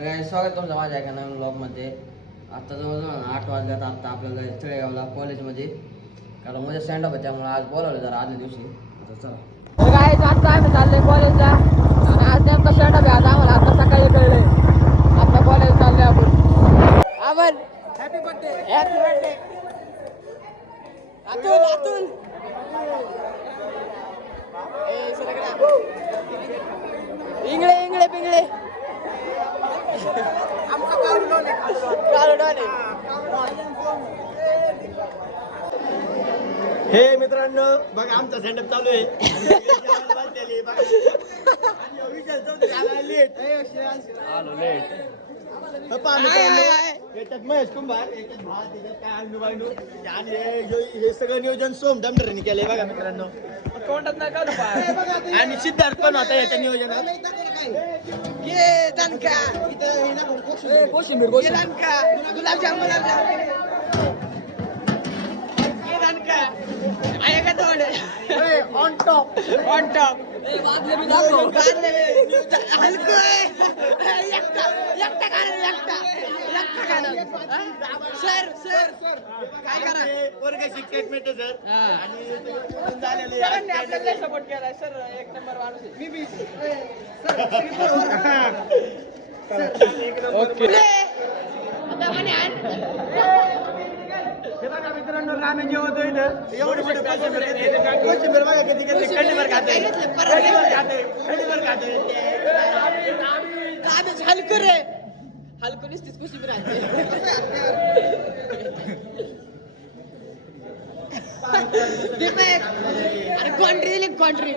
तर काय स्वागत तुमचं माझ्या एका नवीन ब्लॉगमध्ये. आत्ता जवळजवळ 8 वाजल्यात. आत्ता आपल्याला जायचं तळेगावला कॉलेजमध्ये, कारण माझ्या स्टँडअप आहे त्यामुळे आज बोलावलं जरा आदल्या दिवशी. आता चला. तर काय आत्ता आम्ही चाललोय कॉलेजला आणि आज नेमका स्टँडअप आहे. आज आम्हाला आता सकाळी कळलंय आपल्या कॉलेज चाललोय आपण. Happy birthday. Happy birthday Atul. Atul Ingale Ingale Pingale हे मित्रांनो बघा आमचा सेंटअप चालू आहे. याच्यात महेश कुंभार, याच्यात भात, याच्यात काय आणू बांधू आणि हे सगळं नियोजन सोम डमडरने केलंय बघा मित्रांनो. आणि सिद्धार्थ पण होता याच्या नियोजनात. On top on top sir sir काय करा वर्ग शिक्षक मिळते सर. सरांनी आपल्याला सपोर्ट केलाय सर. एक नंबर माणूस आहे. हे बघा मित्रांनो रामे जेवतो इथं एवढे मोठे कोशिंबीर बघा किती किती खंडीभर खाते हलकू रे हलकू नुसतीच कोशिंबीर राहते. अरे कॉन्ट्री दिली कॉन्ट्री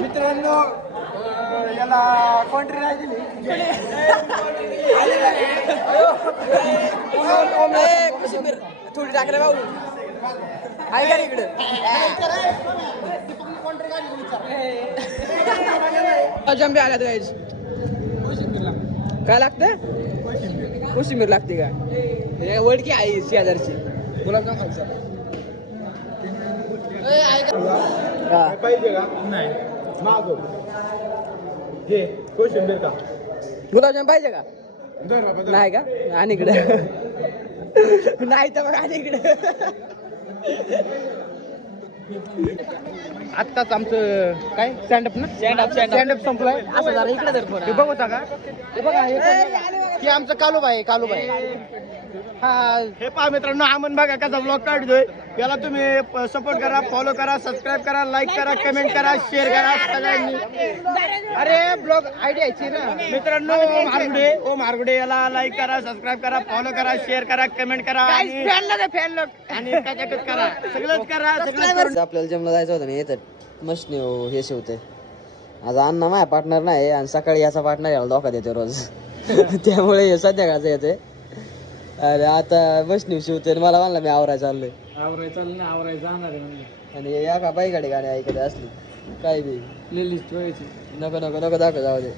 मित्रांनो याला कॉन्ट्री नाही दिली. कोशिंबीर थोडी टाक रे भाऊ. आहे का इकडे जंबे आल्यात गाईज. काय लागतं कोशिंबीर लागते का? वडकी आई शेजारची गुलाबजाम खायचं पाहिजे का नाही मागो हे कोशिंबीर का गुलाबजाम पाहिजे का? नाही का? आणि इकडे नाही तर बघ आणि इकडे. आत्ताच आमचं काय स्टँडअप ना स्टँडअप संपलाय. असं जरा इकडे धर फोन. हे बघता का हे बघा हे आमचं कालूबाई हा हे पहा मित्रांनो आमन बघा कसा ब्लॉग काढतोय. याला तुम्ही सपोर्ट करा, फॉलो करा, सबस्क्राईब करा, लाईक करा, कमेंट करा, शेअर करा सगळ्यांनी. अरे ब्लॉग आयडिया यायची ना मित्रांनो. ओ मारगुडे याला लाईक करा, सबस्क्राईब करा, फॉलो करा, शेअर करा, कमेंट करा आणि त्याच्यातच करा सगळंच करा. आपल्याला जमला जायचं होतं ना येतात मशनी हे शिवते. आज अण्णा माझ्या पार्टनर नाही आणि सकाळी याचा पार्टनर याला धोका देते रोज. त्यामुळे हे संध्याकाळचं येते. अरे आता मशनी शिवते मला म्हणला मी आवराय चाललोय. आवराय जाणार आहे आणि या का बाईकडे गाडी ऐकत असली काय बी नको नको नको दाखव जाऊ दे.